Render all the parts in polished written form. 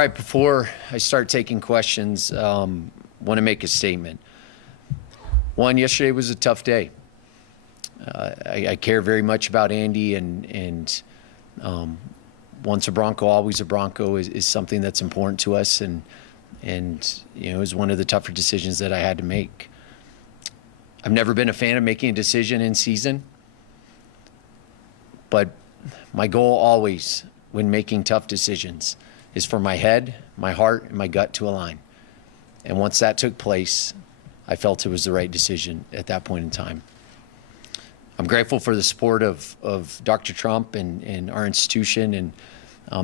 All right, before I start taking questions, want to make a statement. One, yesterday was a tough day. I care very much about Andy, and once a Bronco, always a Bronco is something that's important to us, and you know, it was one of the tougher decisions that I had to make. I've never been a fan of making a decision in season, but my goal always when making tough decisions is for my head, my heart, and my gut to align. And once that took place, I felt it was the right decision at that point in time. I'm grateful for the support of Dr. Trump and our institution, and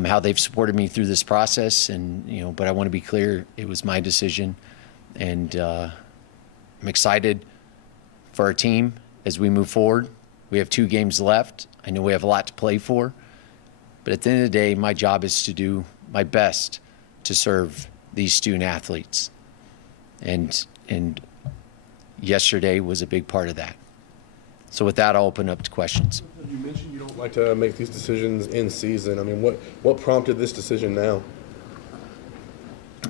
how they've supported me through this process. And you know, but I want to be clear, it was my decision, and I'm excited for our team as we move forward. We have 2 games left. I know we have a lot to play for, but at the end of the day, my job is to do my best to serve these student athletes. And yesterday was a big part of that. So with that, I'll open up to questions. You mentioned you don't like to make these decisions in season. I mean, what prompted this decision now?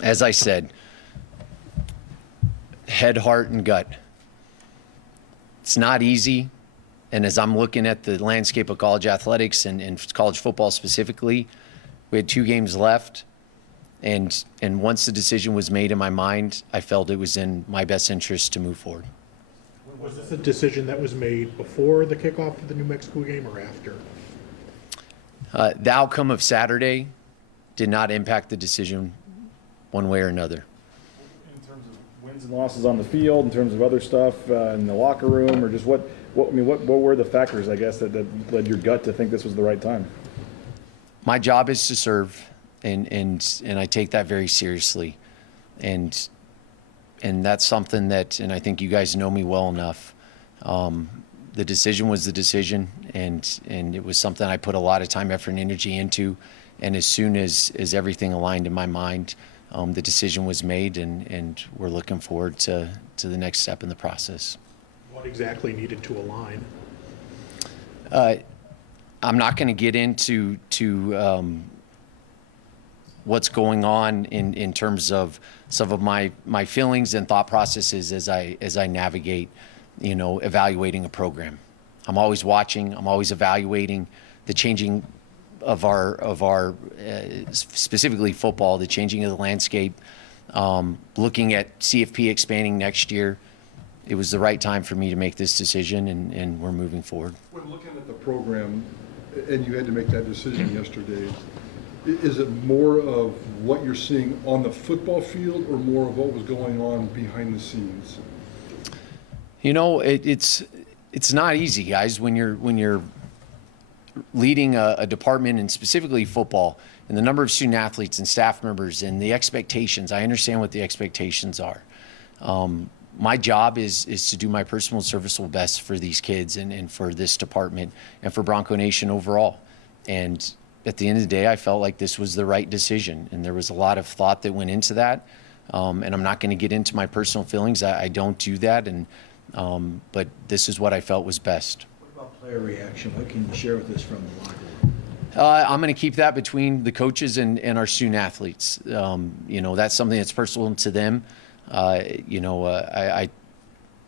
As I said, head, heart, and gut. It's not easy. And as I'm looking at the landscape of college athletics and college football specifically, we had 2 games left. And once the decision was made in my mind, I felt it was in my best interest to move forward. Was this a decision that was made before the kickoff of the New Mexico game or after? The outcome of Saturday did not impact the decision one way or another. In terms of wins and losses on the field, in terms of other stuff in the locker room, or just what were the factors, I guess, that led your gut to think this was the right time? My job is to serve, and I take that very seriously. And that's something that, and I think you guys know me well enough. The decision was the decision, and it was something I put a lot of time, effort, and energy into. And as soon as everything aligned in my mind, the decision was made, and we're looking forward to the next step in the process. What exactly needed to align? I'm not going to get into what's going on in terms of some of my feelings and thought processes as I navigate, you know, evaluating a program. I'm always watching. I'm always evaluating the changing of our specifically football, the changing of the landscape. Looking at CFP expanding next year, it was the right time for me to make this decision, and we're moving forward. When looking at the program, and you had to make that decision yesterday, is it more of what you're seeing on the football field or more of what was going on behind the scenes? You know, it's not easy, guys, when you're leading a department, and specifically football, and the number of student athletes and staff members and the expectations. I understand what the expectations are. My job is to do my personal serviceable best for these kids and for this department and for Bronco Nation overall. And at the end of the day, I felt like this was the right decision, and there was a lot of thought that went into that. And I'm not going to get into my personal feelings. I don't do that, but this is what I felt was best. What about player reaction? What can you share with us from the locker room? I'm going to keep that between the coaches and our student athletes. You know, that's something that's personal to them. You know, I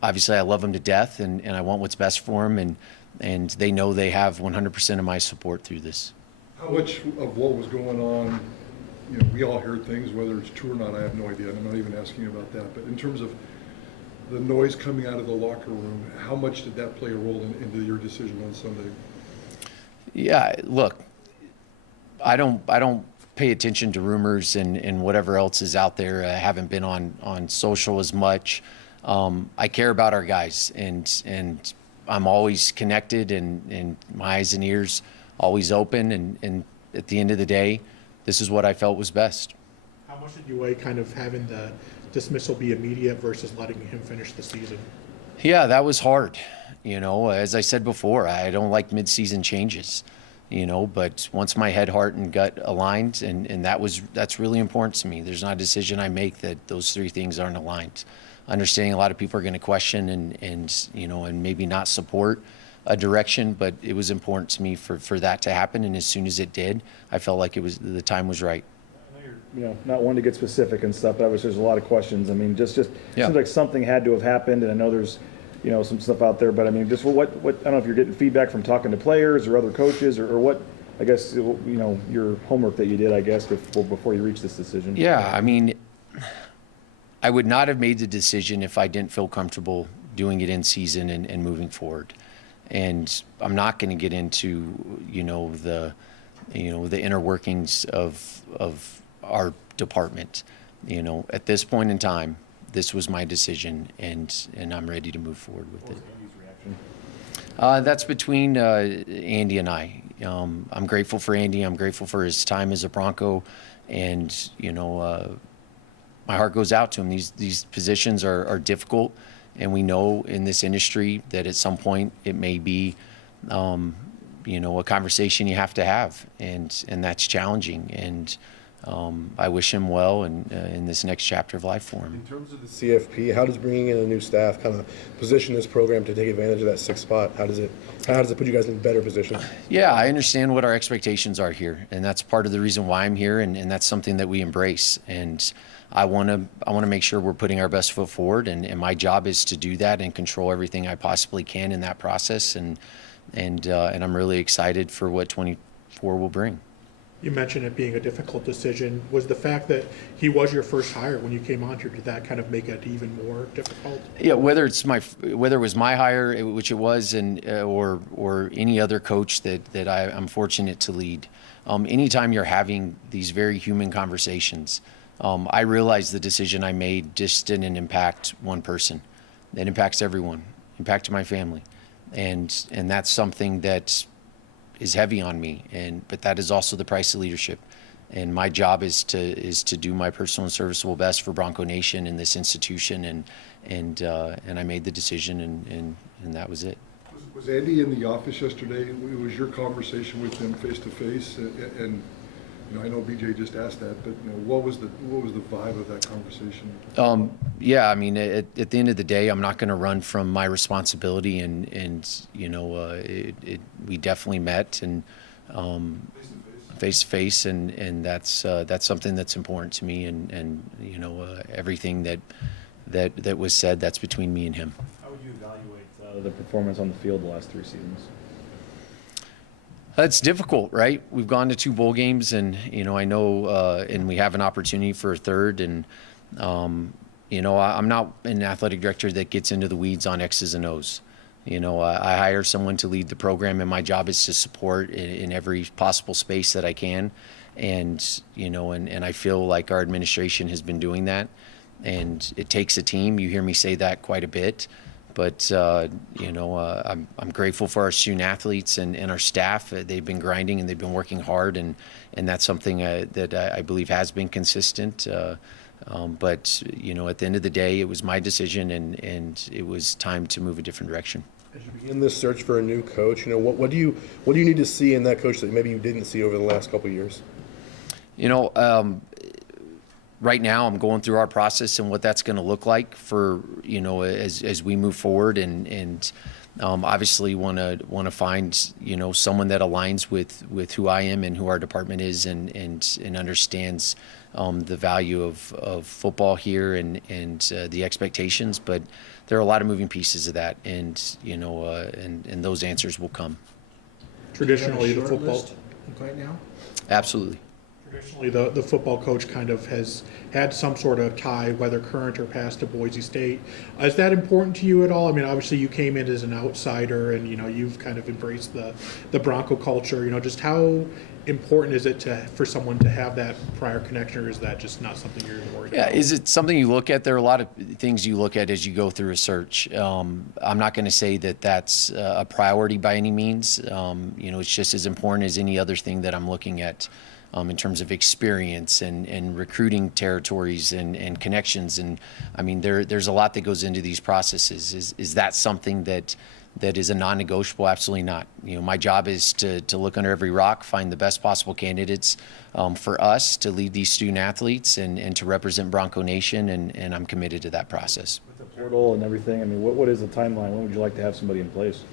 obviously I love them to death, and I want what's best for them, and they know they have 100% of my support through this. How much of what was going on, you know, we all heard things, whether it's true or not, I have no idea, and I'm not even asking about that, but in terms of the noise coming out of the locker room, how much did that play a role into your decision on Sunday? Yeah, look, I don't pay attention to rumors and whatever else is out there. I haven't been on social as much. I care about our guys, and I'm always connected, and my eyes and ears always open, and at the end of the day, this is what I felt was best. How much did you weigh kind of having the dismissal be immediate versus letting him finish the season? Yeah, that was hard. You know, as I said before, I don't like mid-season changes, you know, but once my head, heart, and gut aligned, and that's really important to me. There's not a decision I make that those 3 things aren't aligned. Understanding a lot of people are going to question and you know, and maybe not support a direction, but it was important to me for that to happen, and as soon as it did, I felt like the time was right. I know you're not wanting to get specific and stuff, but obviously there's a lot of questions. I mean, just Yeah. seems like something had to have happened, and I know there's, some stuff out there, but I mean, just what, I don't know if you're getting feedback from talking to players or other coaches or what, I guess, your homework that you did, I guess, before you reached this decision. Yeah, I mean, I would not have made the decision if I didn't feel comfortable doing it in season and moving forward. And I'm not going to get into, the inner workings of our department. At this point in time, this was my decision, and I'm ready to move forward with it. That's between Andy and I. I'm grateful for Andy. I'm grateful for his time as a Bronco, and my heart goes out to him. These positions are difficult, and we know in this industry that at some point it may be, a conversation you have to have, and that's challenging. And I wish him well in this next chapter of life for him. In terms of the CFP, how does bringing in a new staff kind of position this program to take advantage of that sixth spot? How does it put you guys in a better position? Yeah, I understand what our expectations are here, and that's part of the reason why I'm here, and that's something that we embrace. And I want to make sure we're putting our best foot forward, and my job is to do that and control everything I possibly can in that process. And I'm really excited for what 24 will bring. You mentioned it being a difficult decision. Was the fact that he was your first hire when you came on here, did that kind of make it even more difficult? Yeah, whether it was my hire, which it was, or any other coach that I'm fortunate to lead. Anytime you're having these very human conversations, I realize the decision I made just didn't impact one person. It impacts everyone, impacted my family, and that's something that is heavy on me, but that is also the price of leadership. And my job is to do my personal and serviceable best for Bronco Nation and this institution, and I made the decision, and that was it. Was Andy in the office yesterday? Was your conversation with him face to face? And I know BJ just asked that, but what was the vibe of that conversation? Yeah, I mean, at the end of the day, I'm not going to run from my responsibility, and we definitely met and face to face, and that's something that's important to me, and everything that was said, that's between me and him. How would you evaluate the performance on the field the last 3 seasons? That's difficult, right? We've gone to 2 bowl games, and I know, and we have an opportunity for a third. And I'm not an athletic director that gets into the weeds on X's and O's. I hire someone to lead the program, and my job is to support in every possible space that I can. And and I feel like our administration has been doing that. And it takes a team. You hear me say that quite a bit. But, I'm grateful for our student athletes and our staff. They've been grinding and they've been working hard, and that's something that I believe has been consistent. But, at the end of the day, it was my decision, and it was time to move a different direction. As you begin this search for a new coach, what do you need to see in that coach that maybe you didn't see over the last couple of years? Right now, I'm going through our process and what that's going to look like for as we move forward, and obviously want to find someone that aligns with who I am and who our department is, and understands the value of football here and the expectations. But there are a lot of moving pieces of that, and and those answers will come. Traditionally, the Short football. list right now? Absolutely. Traditionally, the football coach kind of has had some sort of tie, whether current or past, to Boise State. Is that important to you at all? I mean, obviously you came in as an outsider, and you've kind of embraced the Bronco culture. Just how important is it for someone to have that prior connection, or is that just not something you're worried about? Yeah, is it something you look at? There are a lot of things you look at as you go through a search. I'm not going to say that that's a priority by any means. It's just as important as any other thing that I'm looking at. In terms of experience and recruiting territories and connections. And I mean, there's a lot that goes into these processes. Is that something that is a non-negotiable? Absolutely not. My job is to look under every rock, find the best possible candidates for us to lead these student athletes and to represent Bronco Nation, and I'm committed to that process. With the portal and everything, I mean, what is the timeline? When would you like to have somebody in place?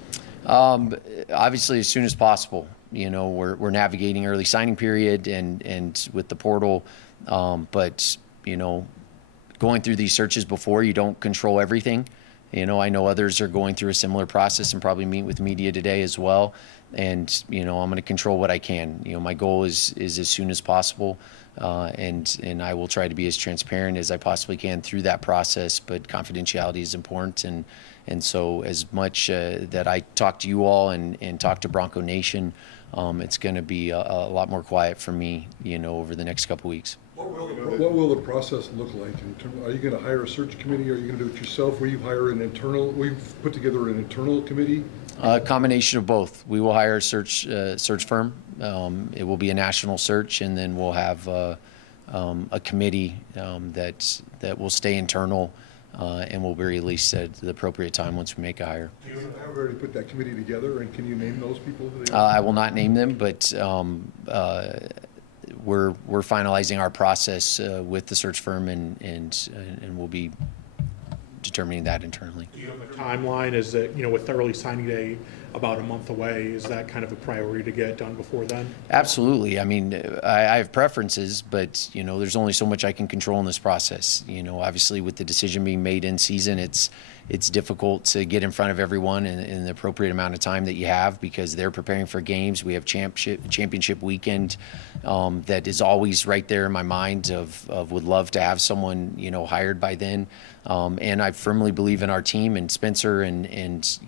Obviously, as soon as possible. We're navigating early signing period, and with the portal, But, going through these searches before, you don't control everything. I know others are going through a similar process and probably meet with media today as well. And, I'm going to control what I can. My goal is as soon as possible. And I will try to be as transparent as I possibly can through that process, but confidentiality is important. And so as much that I talk to you all and talk to Bronco Nation, it's going to be a lot more quiet for me, over the next couple weeks. What will the process look like? Are you going to hire a search committee? Are you going to do it yourself? Will you hire an internal? Will you put together an internal committee? A combination of both. We will hire a search firm. It will be a national search, and then we'll have a committee that will stay internal and will be released at the appropriate time once we make a hire. I've already put that committee together, and can you name those people? Who they are? I will not name them, but we're finalizing our process with the search firm, and we'll be determining that internally. Do you have a timeline? Is it, with early signing day about a month away, is that kind of a priority to get done before then? Absolutely. I mean, I have preferences, but, there's only so much I can control in this process. Obviously with the decision being made in season, it's difficult to get in front of everyone in the appropriate amount of time that you have because they're preparing for games. We have championship weekend that is always right there in my mind of would love to have someone, hired by then. And I firmly believe in our team and Spencer and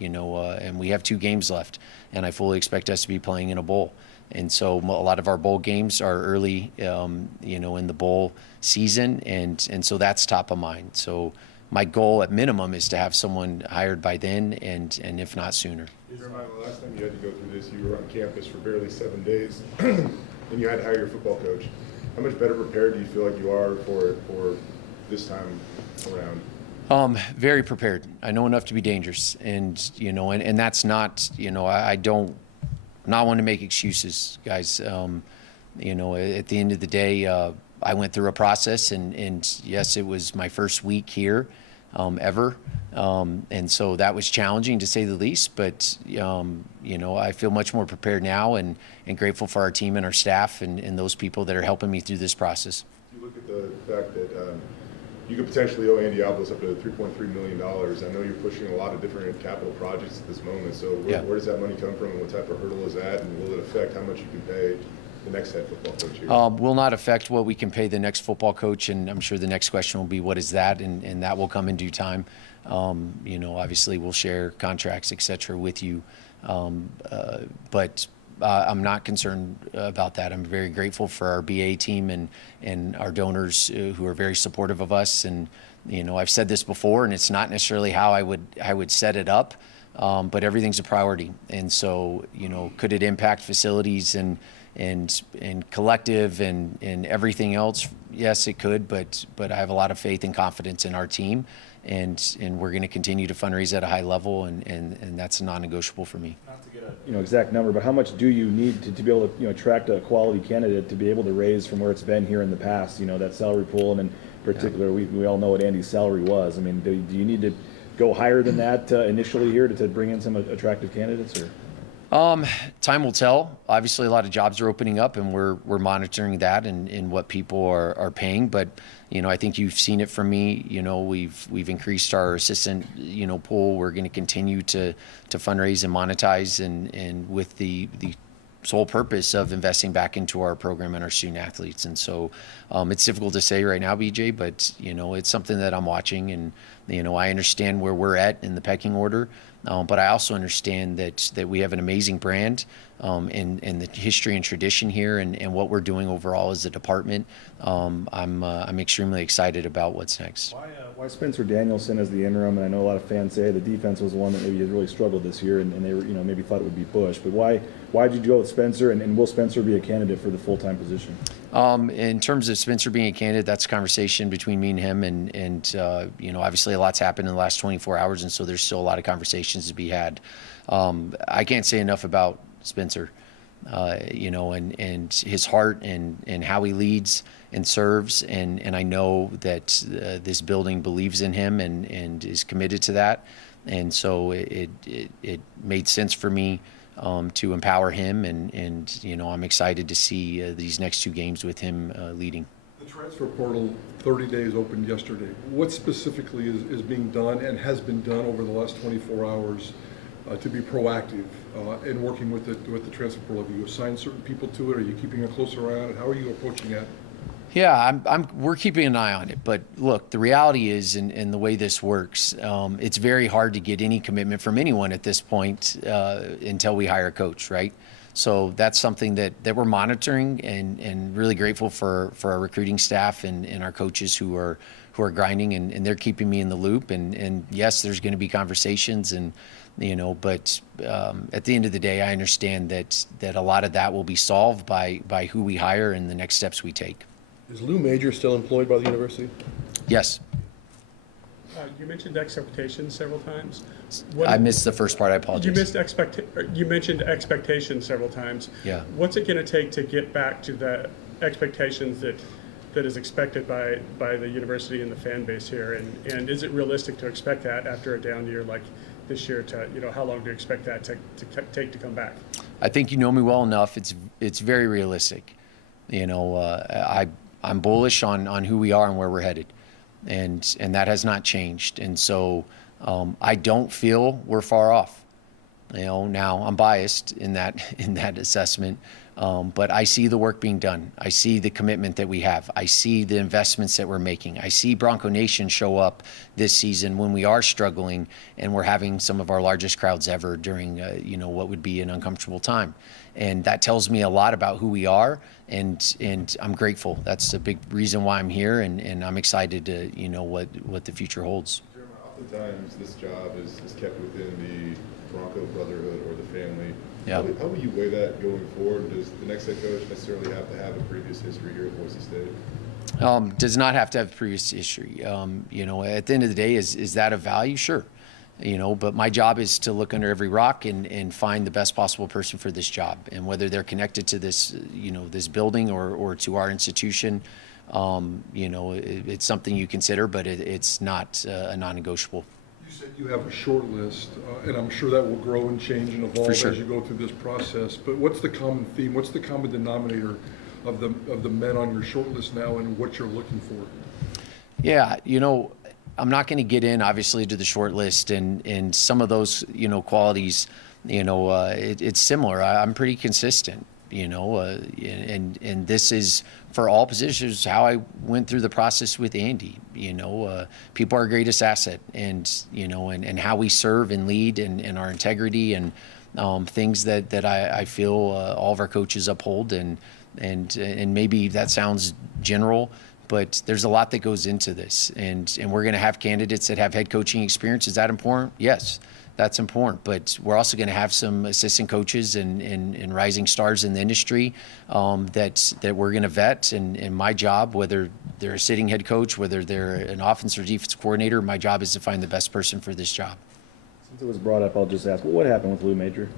we have 2 games left, and I fully expect us to be playing in a bowl. And so a lot of our bowl games are early, in the bowl season, and so that's top of mind. So my goal at minimum is to have someone hired by then, and if not sooner. Jeremiah, the last time you had to go through this, you were on campus for barely 7 days, and you had to hire your football coach. How much better prepared do you feel like you are for this time around? Very prepared. I know enough to be dangerous, and that's not, I don't not want to make excuses, guys. At the end of the day, I went through a process, and yes, it was my first week here ever, and so that was challenging to say the least. But I feel much more prepared now, and grateful for our team and our staff and those people that are helping me through this process. You look at the fact that you could potentially owe Andy Avalos up to $3.3 million. I know you're pushing a lot of different capital projects at this moment. So where does that money come from, and what type of hurdle is that, and will it affect how much you can pay the next head football coach here? Will not affect what we can pay the next football coach, and I'm sure the next question will be, what is that? And that will come in due time. Obviously we'll share contracts, et cetera, with you. But I'm not concerned about that. I'm very grateful for our BA team and our donors who are very supportive of us. And, I've said this before, and it's not necessarily how I would set it up, but everything's a priority. And so, could it impact facilities and collective and everything else? Yes, it could, but I have a lot of faith and confidence in our team, and we're going to continue to fundraise at a high level, and that's non-negotiable for me. Not to get a exact number, but how much do you need to be able to attract a quality candidate to be able to raise from where it's been here in the past? That salary pool, and in particular, we all know what Andy's salary was. I mean, do you need to go higher than that initially here to bring in some attractive candidates, or? Time will tell. Obviously, a lot of jobs are opening up, and we're monitoring that and what people are paying. But I think you've seen it from me. We've increased our assistant pool. We're going to continue to fundraise and monetize, and with the sole purpose of investing back into our program and our student athletes. And so it's difficult to say right now, BJ, but it's something that I'm watching, and I understand where we're at in the pecking order. But I also understand that we have an amazing brand and the history and tradition here, and what we're doing overall as a department. I'm extremely excited about what's next. Why Spencer Danielson as the interim? And I know a lot of fans say the defense was the one that maybe has really struggled this year, and they were, maybe thought it would be Bush. But why did you go with Spencer, and will Spencer be a candidate for the full-time position? In terms of Spencer being a candidate, that's a conversation between me and him, and obviously a lot's happened in the last 24 hours, and so there's still a lot of conversations to be had. I can't say enough about Spencer, and his heart and how he leads and serves, and I know that this building believes in him and is committed to that, and so it made sense for me to empower him, and I'm excited to see these next 2 games with him leading. The Transfer portal, 30 days opened yesterday. What specifically is being done and has been done over the last 24 hours to be proactive in working with the transfer portal? Have you assigned certain people to it? Are you keeping a closer eye on it? How are you approaching that? Yeah, we're keeping an eye on it. But look, the reality is, and the way this works, it's very hard to get any commitment from anyone at this point until we hire a coach, right? So that's something that we're monitoring, and really grateful for our recruiting staff and our coaches who are grinding, and they're keeping me in the loop. And yes, there's going to be conversations, and but at the end of the day, I understand that a lot of that will be solved by who we hire and the next steps we take. Is Lou Major still employed by the university? Yes. You mentioned expectations several times. I missed the first part. I apologize. You mentioned expectations several times. Yeah. What's it going to take to get back to the expectations that is expected by the university and the fan base here? And is it realistic to expect that after a down year like this year? How long do you expect that to take to come back? I think you know me well enough. It's very realistic. I'm bullish on who we are and where we're headed, and that has not changed. And so I don't feel we're far off. Now I'm biased in that assessment, but I see the work being done. I see the commitment that we have. I see the investments that we're making. I see Bronco Nation show up this season when we are struggling and we're having some of our largest crowds ever during what would be an uncomfortable time. And that tells me a lot about who we are, and I'm grateful. That's a big reason why I'm here, and I'm excited to what the future holds. Jeremiah, oftentimes this job is kept within the Bronco brotherhood or the family. Yeah. How will you weigh that going forward? Does the next head coach necessarily have to have a previous history here at Boise State? Does not have to have previous history. At the end of the day, is that of value? Sure. But my job is to look under every rock and find the best possible person for this job. And whether they're connected to this, this building or to our institution, it's something you consider, but it's not a non-negotiable. You said you have a short list, and I'm sure that will grow and change and evolve sure. as you go through this process. But what's the common theme? What's the common denominator of the men on your short list now, and what you're looking for? Yeah, I'm not going to get in, obviously, to the short list, and some of those, qualities, it's similar. I'm pretty consistent, and this is for all positions how I went through the process with Andy. People are our greatest asset, and how we serve and lead, and our integrity, and things that I feel all of our coaches uphold, and maybe that sounds general, but there's a lot that goes into this, and we're going to have candidates that have head coaching experience. Is that important? Yes, that's important. But we're also going to have some assistant coaches and rising stars in the industry that we're going to vet. And my job, whether they're a sitting head coach, whether they're an offense or defense coordinator, my job is to find the best person for this job. Since it was brought up, I'll just ask, what happened with Lou Major?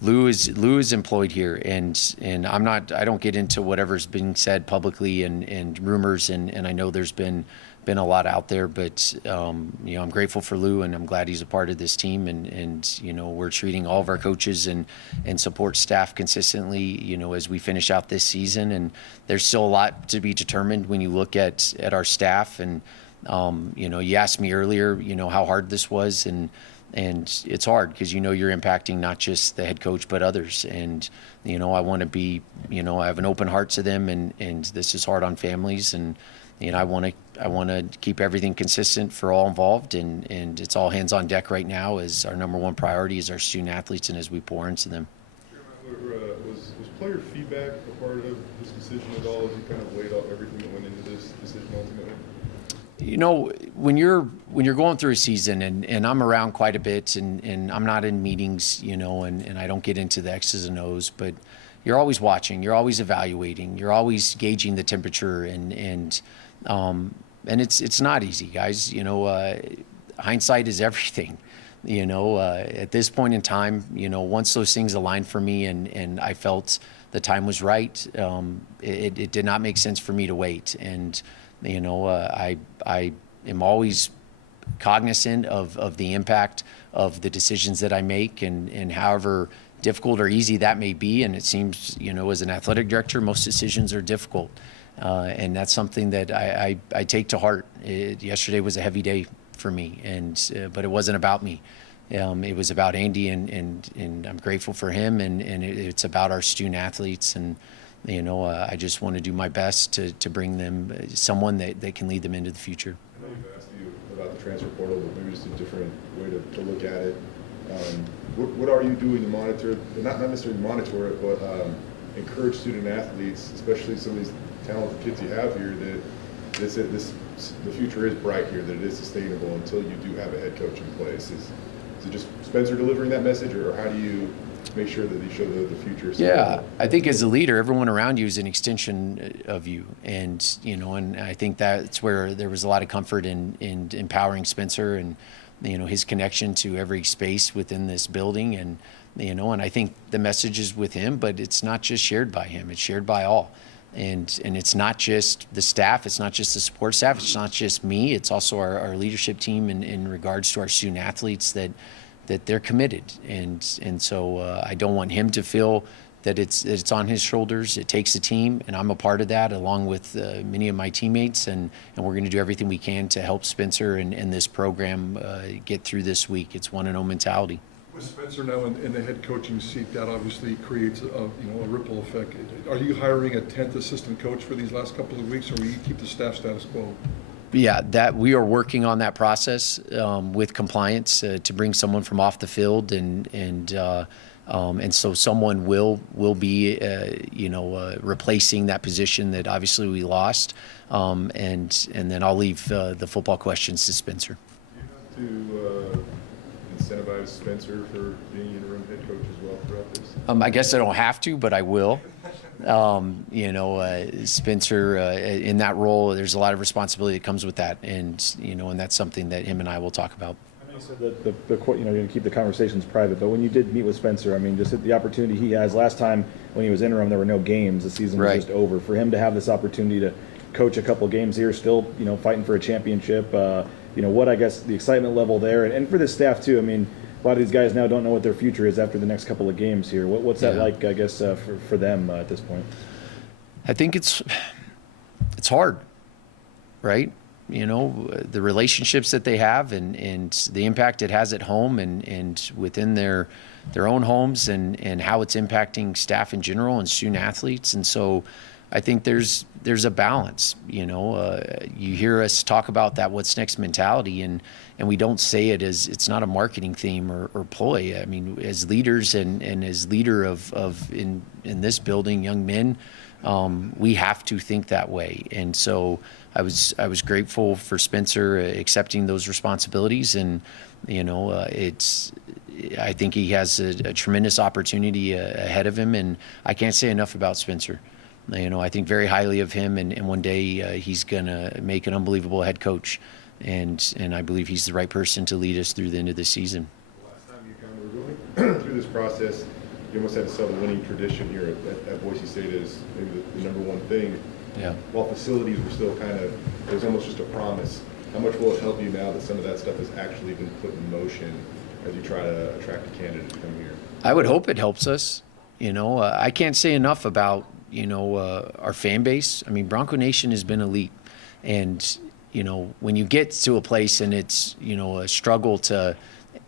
Lou is employed here, and I don't get into whatever's being said publicly and rumors, and I know there's been a lot out there, but I'm grateful for Lou, and I'm glad he's a part of this team, and we're treating all of our coaches and support staff consistently, as we finish out this season, and there's still a lot to be determined when you look at our staff, and you asked me earlier, how hard this was, and it's hard because you're impacting not just the head coach but others, and I want to be, I have an open heart to them, and this is hard on families, and I want to keep everything consistent for all involved, and it's all hands on deck right now as our number one priority is our student athletes and as we pour into them. Was player feedback a part of this decision at all as you kind of weighed out everything that went into this decision ultimately? When you're going through a season, and I'm around quite a bit, and I'm not in meetings, and I don't get into the X's and O's, but you're always watching, you're always evaluating, you're always gauging the temperature, and it's not easy, guys. Hindsight is everything. At this point in time, once those things aligned for me, and I felt the time was right, it did not make sense for me to wait, and I am always cognizant of the impact of the decisions that I make, and however difficult or easy that may be, and it seems, as an athletic director, most decisions are difficult. And that's something that I take to heart. Yesterday was a heavy day for me, but it wasn't about me. It was about Andy, and I'm grateful for him, and it's about our student athletes. And, I just want to do my best to bring them someone that can lead them into the future. I know you've asked you about the transfer portal, but maybe just a different way to look at it. What are you doing to monitor, not necessarily monitor it, but encourage student athletes, especially some of these talented kids you have here, that the future is bright here, that it is sustainable until you do have a head coach in place? Is it just Spencer delivering that message, or how do you make sure that you show the future is Yeah, sustainable? I think as a leader, everyone around you is an extension of you, and and I think that's where there was a lot of comfort in empowering Spencer and his connection to every space within this building, and and I think the message is with him, but it's not just shared by him; it's shared by all. And it's not just the staff, it's not just the support staff, it's not just me, it's also our leadership team in regards to our student athletes that they're committed. And so I don't want him to feel that it's on his shoulders. It takes a team, and I'm a part of that along with many of my teammates, and we're going to do everything we can to help Spencer and this program get through this week. It's 1-0 mentality. With Spencer now in the head coaching seat, that obviously creates a ripple effect. Are you hiring a 10th assistant coach for these last couple of weeks, or will you keep the staff status quo? Yeah, that we are working on that process with compliance to bring someone from off the field, and so someone will be replacing that position that obviously we lost, and then I'll leave the football questions to Spencer. Do you have to incentivize Spencer for being interim head coach as well throughout this? I guess I don't have to, but I will. Spencer, in that role, there's a lot of responsibility that comes with that, and that's something that him and I will talk about. I know you said that you're going to keep the conversations private, but when you did meet with Spencer, I mean, just the opportunity he has. Last time when he was interim, there were no games. The season was Right. just over. For him to have this opportunity to coach a couple games here, still, fighting for a championship, what, I guess, the excitement level there, and for the staff too. I mean, a lot of these guys now don't know what their future is after the next couple of games here. What's that like, I guess, for them at this point? I think it's hard, right? The relationships that they have and the impact it has at home and within their own homes and how it's impacting staff in general and student athletes. And so I think there's a balance. You hear us talk about that what's next mentality, and we don't say it as it's not a marketing theme or ploy. I mean, as leaders and as leader of in this building, young men, we have to think that way. And so I was grateful for Spencer accepting those responsibilities, and I think he has a tremendous opportunity ahead of him, and I can't say enough about Spencer. I think very highly of him, and one day he's going to make an unbelievable head coach, and I believe he's the right person to lead us through the end of the season. Last time you kind of were going through this process, you almost had to sell the winning tradition here at Boise State as maybe the number one thing. Yeah. While facilities were still it was almost just a promise. How much will it help you now that some of that stuff has actually been put in motion as you try to attract a candidate to come here? I would hope it helps us. I can't say enough about our fan base. I mean, Bronco Nation has been elite, and when you get to a place and it's a struggle to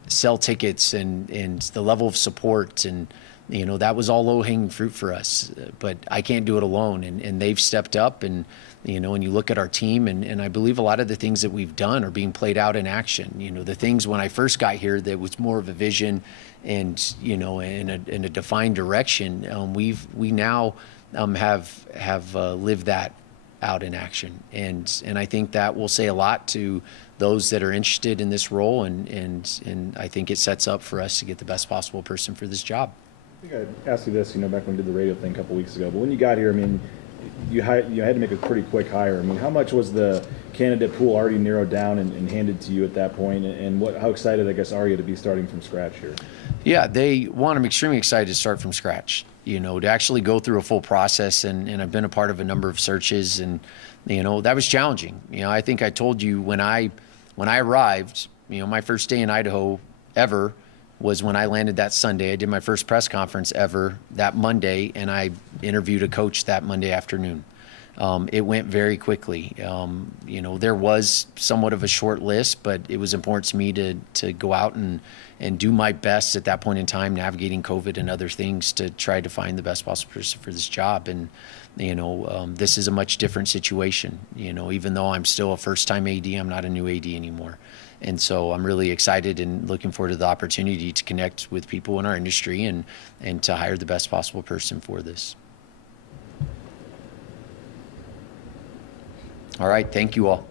sell tickets and the level of support, and that was all low-hanging fruit for us, but I can't do it alone, and they've stepped up, and when you look at our team, and I believe a lot of the things that we've done are being played out in action. The things when I first got here that was more of a vision and in a defined direction, we now have lived that out in action, and I think that will say a lot to those that are interested in this role, and I think it sets up for us to get the best possible person for this job. I think I asked you this, back when we did the radio thing a couple weeks ago, but when you got here, I mean, you had to make a pretty quick hire. I mean, how much was the candidate pool already narrowed down and handed to you at that point, and how excited, I guess, are you to be starting from scratch here? Yeah, I'm extremely excited to start from scratch, to actually go through a full process, and I've been a part of a number of searches, and that was challenging. I think I told you when I arrived, my first day in Idaho ever, was when I landed that Sunday. I did my first press conference ever that Monday, and I interviewed a coach that Monday afternoon. It went very quickly. You know, there was somewhat of a short list, but it was important to me to go out and do my best at that point in time, navigating COVID and other things, to try to find the best possible person for this job. And, you know, this is a much different situation. You know, even though I'm still a first-time AD, I'm not a new AD anymore. And so I'm really excited and looking forward to the opportunity to connect with people in our industry and to hire the best possible person for this. All right, thank you all.